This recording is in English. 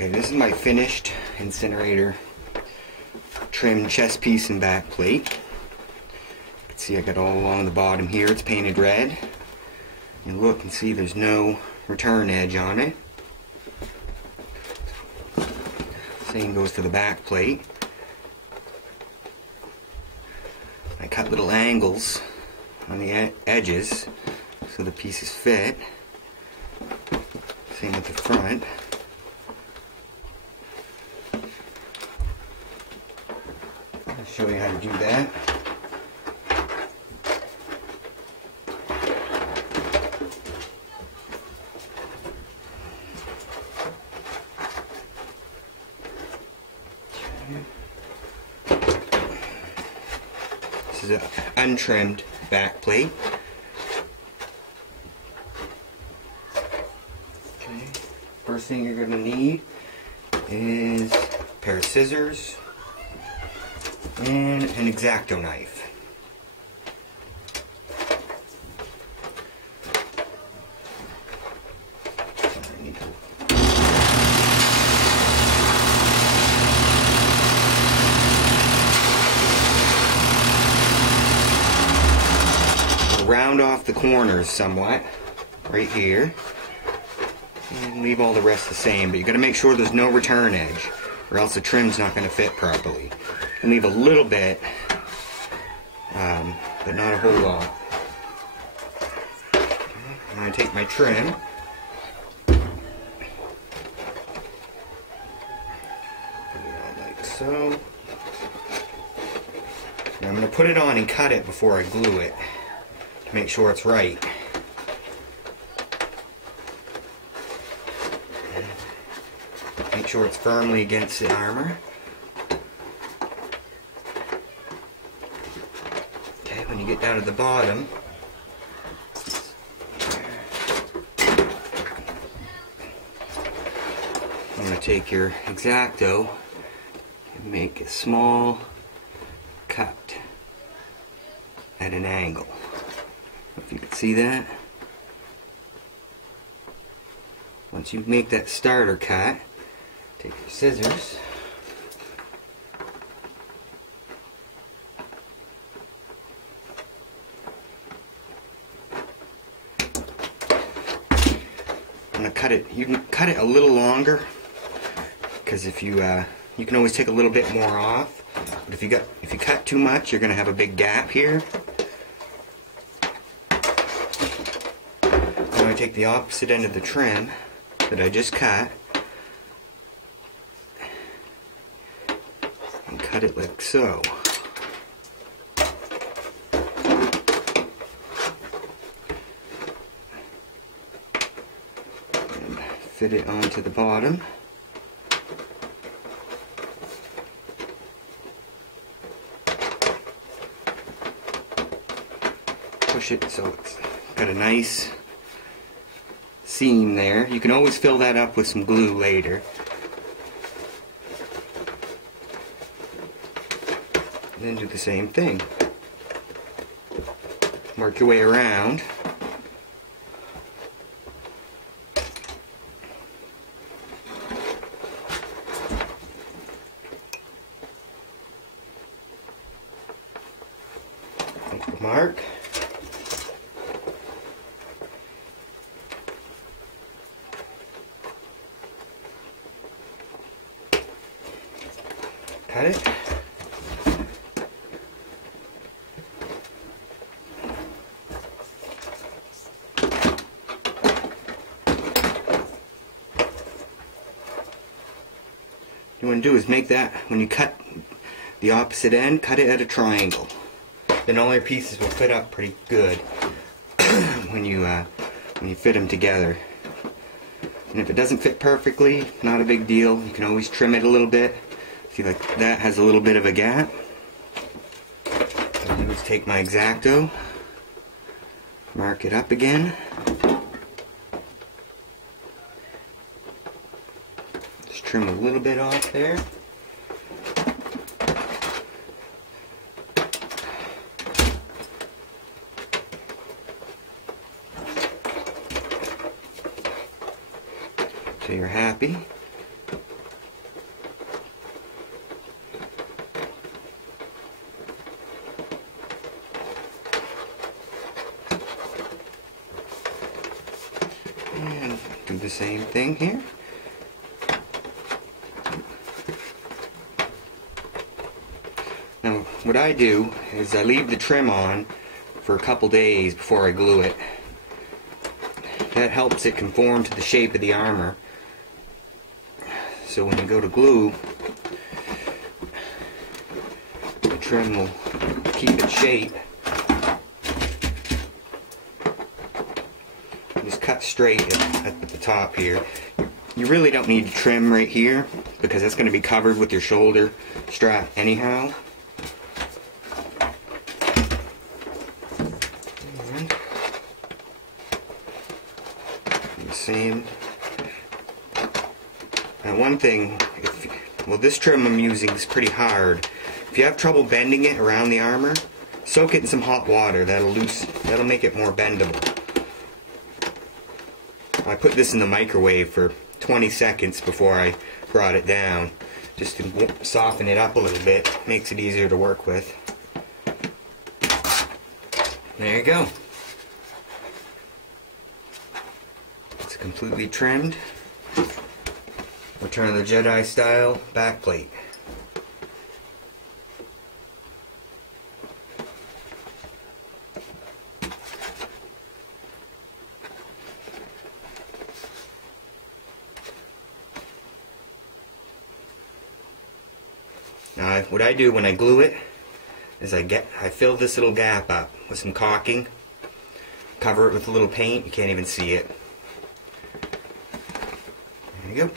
Okay, this is my finished incinerator trim chest piece and back plate. You can see I got all along the bottom here, it's painted red. You look and see there's no return edge on it. Same goes for the back plate. I cut little angles on the edges so the pieces fit. Same with the front. I'll show you how to do that. This is an untrimmed back plate. Okay. First thing you're going to need is a pair of scissors and an X-Acto knife. Round off the corners somewhat, right here, and leave all the rest the same, but you got to make sure there's no return edge, or else the trim's not going to fit properly. And leave a little bit, but not a whole lot. I'm going to take my trim, put it on like so, and I'm going to put it on and cut it before I glue it. Make sure it's right. Make sure it's firmly against the armor. Okay, when you get down to the bottom, I'm going to take your X-Acto and make a small cut at an angle. If you can see that. Once you make that starter cut, take your scissors. I'm going to cut it. You can cut it a little longer, because if you you can always take a little bit more off. But if you cut too much, you're going to have a big gap here. I take the opposite end of the trim that I just cut and cut it like so. And fit it onto the bottom. Push it so it's got a nice seam there. You can always fill that up with some glue later. And then do the same thing. Work your way around. Make the mark. Cut it. What you want to do is make that, when you cut the opposite end, cut it at a triangle. Then all your pieces will fit up pretty good when you fit them together. And if it doesn't fit perfectly, not a big deal. You can always trim it a little bit. See, like that has a little bit of a gap. I'll just take my X-Acto, mark it up again. Just trim a little bit off there. So you're happy. do the same thing here. Now, what I do is I leave the trim on for a couple days before I glue it. That helps it conform to the shape of the armor. So when you go to glue, the trim will keep its shape. Just cut straight at the top here. You really don't need to trim right here because it's going to be covered with your shoulder strap anyhow. And the same. Now one thing, well, this trim I'm using is pretty hard. If you have trouble bending it around the armor, soak it in some hot water. That'll make it more bendable. I put this in the microwave for 20 seconds before I brought it down, just to soften it up a little bit. Makes it easier to work with. There you go. It's completely trimmed. Return of the Jedi style back plate. Now, what I do when I glue it is I fill this little gap up with some caulking, cover it with a little paint. You can't even see it. There you go.